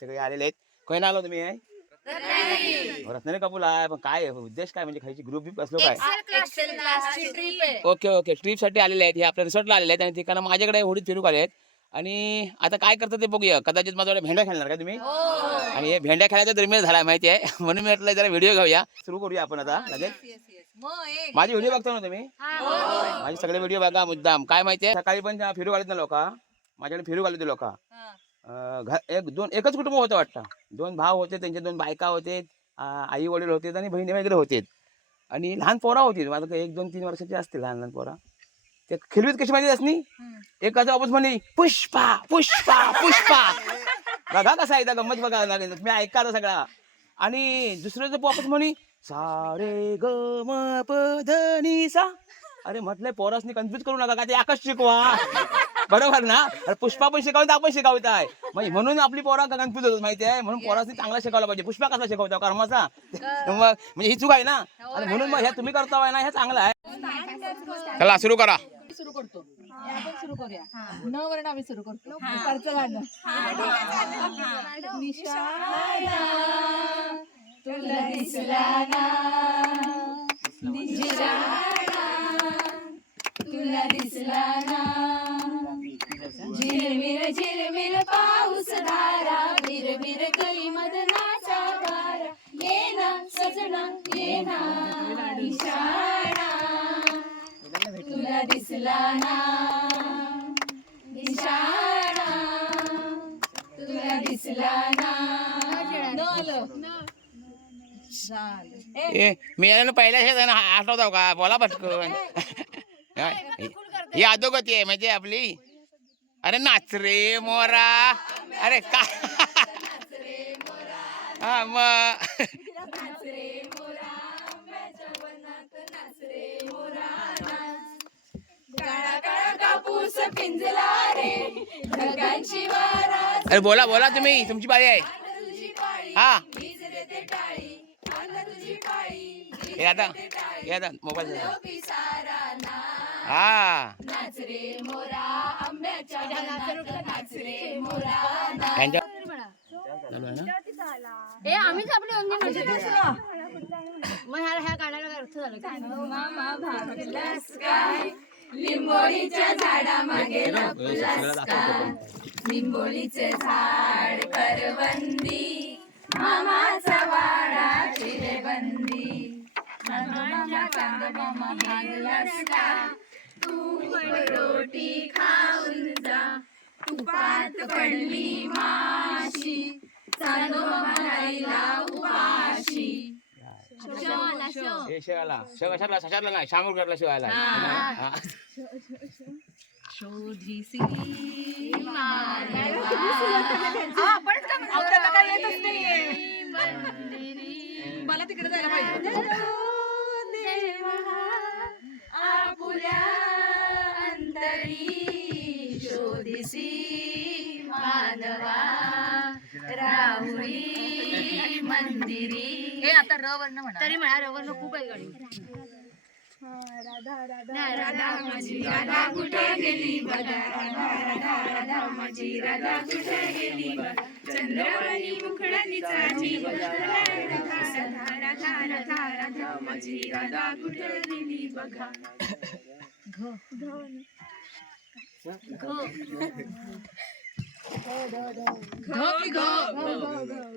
सगळे आलेले आहेत. कोण आलो तुम्ही? रत्नागिरी. कपूल आहे पण काय आहे? उद्देश काय? म्हणजे खायची ग्रुप बी असलो काय? एक्सेल क्लासची ट्रिप आहे. ओके ओके ट्रिपसाठी आलेले आहेत. हे आपल्या रिसॉर्टला आलेले आहेत आणि ठिकाणं माझ्याकडे होडीत फिरू आले आहेत. आणि आता काय करतात ते बघूया. कदाचित माझ्या भेंड्या खेळणार का तुम्ही? हो. आणि हे भेंड्या खेळायचा दरम्यान झाला माहिती आहे. म्हणून मी म्हटलं जरा व्हिडिओ घेऊया. सुरू करूया आपण आता लगेच. माझी व्हिडिओ बघतो ना तुम्ही? माझे सगळे व्हिडिओ बघा मुद्दाम. काय माहितीये सकाळी पण फिरू आलेत ना लोक माझ्याकडे फिरू आले ते लोक एक दोन एकच कुटुंब होतं वाटतं. दोन भाव होते त्यांचे दोन बायका होते आई वडील होते आणि बहिणी वगैरे होते. आणि लहान पोरा होती. माझं एक दोन तीन वर्षाची असतील लहान लहान पोरा. ते खिलवीत कशी माहिती असनी एकाचं वापस म्हणे पुष्पा पुष्पा पुष्पा. बघा कसा एकदा गंमत बघा. ना तुम्ही ऐका सगळा. आणि दुसऱ्याचं वापस म्हणे सारे ग म प ध नि सा अरे म्हटलंय पोरासनी कन्फ्युज करू नका का ते आकाश शिकवा. बरोबर ना? अरे पुष्पा पण शिकवता आपण शिकवत आहे मग म्हणून आपली पोरा कन्फ्युज होतात माहिती आहे म्हणून पोरासनी चांगला शिकवला पाहिजे. पुष्पा कसा शिकवता कर्माचा? मग म्हणजे ही चूक आहे ना? आणि म्हणून मग ह्या तुम्ही करताय ना हे चांगलं आहे. चला सुरू करा. सुरू करतो. आपण सुरू करूया. न वर्ण आम्ही सुरू करतो. दुपारचं गाणं. निशाणा. तुला दिसला ना. निशाणा. तुला दिसला ना. झिरमिर झिरमिर पाऊस धारा बिरबिर कली मदनाचा वारा. ये ना सजना ये ना निशाणा तुला दिसला ना. निशाणा तुला दिसला ना. न आलं. झालं. ए, मी पहिल्या शेत आठवतो का? बोला पटकन. ही अधोगती आहे म्हणजे आपली. अरे नाच रे मोरा. अरे का? हा मग अरे बोला बोला तुम्ही. तुमची बारी आहे. हा. आता हे आता हे मोबाईल हा. आम्हीच आपली मग ह्या ह्या गाण्याला अर्थ झाला? काय? लिंबोळीच्या झाडा मागे लपलास काय लिंबोळीचे झाड करवंदी. मामाचा वाडा चिरेबंदी तू रोटी खाऊन जा. तुपात पडली माशी. चालो म्हणायला उपाशी. शेवाला शेव. नाही? शामूरकरला शिवायला? हा. शोधिसी मला तिकडे जायला पाहिजे. मंदिरी हे आता र वर्ण म्हणा तरी म्हणा र वर्ण खूप आहे गाडी नाही, राधा माझी राधा कुठे गेली बघा राधा राधा राधा माझी राधा कुठे गेली बघा चंद्रवाणी मुखडा तिचा जीव राधा राधा राधा राधा राधा माझी राधा कुठे गेली बघा घ की घ